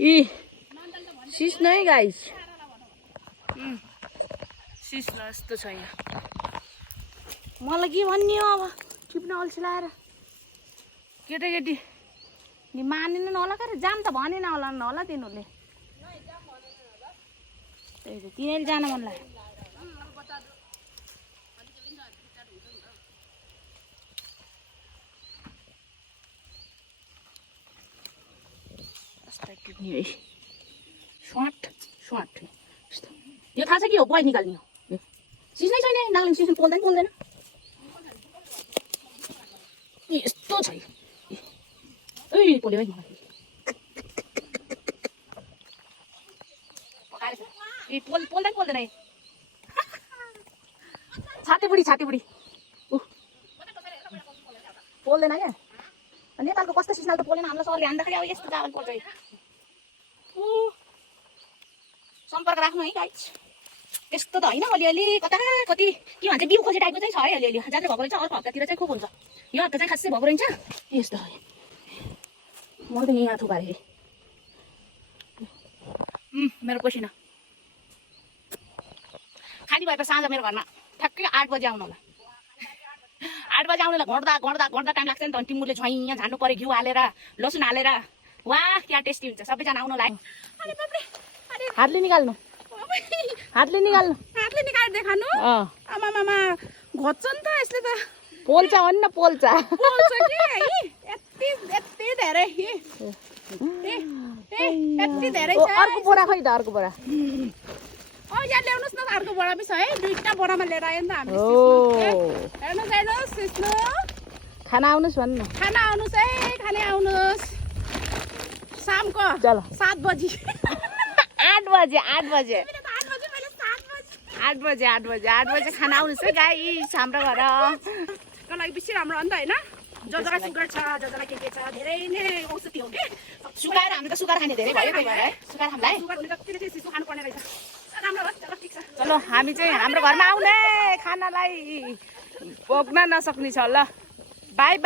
इ सिस्नो है गाइस। सिस्नो जस्तो छ यहाँ। मलाई के भन्ने हो अब टिप्न अल्छी लाएर केटाकेटी नि मानेन होला के जाम त भनेन होला तिनीहरूले। त्यही त तिनीहरूले जान मन लाग्यो। यो थाहा छ कि हो बोय निकाल्ने हो सिस्नै छैन नाग्लिङ सिस्नो पोल्दैन यस्तो छ पोल्यो है मलाई पोल्दैन छाते बुढी पोल्दैन क्या नेपालको कस्तो सिस्नाले त पोलेन हामीलाई सरले हान्दाखेरि अब यस्तो चावल पर्छ सम्पर्क राख्नु है गाइस। त्यस्तो त होइन अलिअलि कति के भन्छ बिउ खोजे टाइपको चाहिँ छ है अलिअलि जात्रा भएको रहेछ अर्को हप्तातिर चाहिँ खुब हुन्छ यो हप्ता चाहिँ खासै भएको रहेछ यस्तो है म त यहाँ थुपारे मेरो पसिना खाली भएपछि साँझ मेरो घरमा ठ्याक्कै 8 बजे आउनु होला 8 बजे आउनुलाई घोड्दा टाइम लाग्छ नि त टिमुरले झैँ झान्नु पर्यो घिउ हालेर लसुन हालेर वाह क्या टेस्टी हुन्छ सबैजना आउनु लागि हातले निकाल्नु हातले निकालेर देखाउनु आमामामा घोच्छ नि त यसले त पोल्छ भन्न पोल्छ कि है यति धेरै यति धेरै छ अर्को बोरा खै त अर्को बोरा यहाँ ल्याउनुहोस् न त अर्को बोरा पनि छ है 2टा बोरामा लिएर आयो नि त हामीले हेर्नुहोस् सिस्नो खाना आउनुहोस् भन्नु खाना आउनुहोस् है खाने आउनुहोस् शामको 7 बजी 8 बजे खाना आउनुहोस् है गाइस हाम्रो घर को लागि बेसी राम्रो हो नि त हैन जजलाई सुगर छ जजलाई के छ धेरै नै औषधि हो के सुगाएर हामी त सुगर खाने धेरै भयो त्यही भएर है सुगर हामीलाई सुगर हुने जति चाहिँ सिसु खानु पर्ने रहेछ राम्रो हो चलो ठीक छ चलो हामी चाहिँ हाम्रो घरमा आउने खानालाई भोग्न नसक्ने छ ल बाई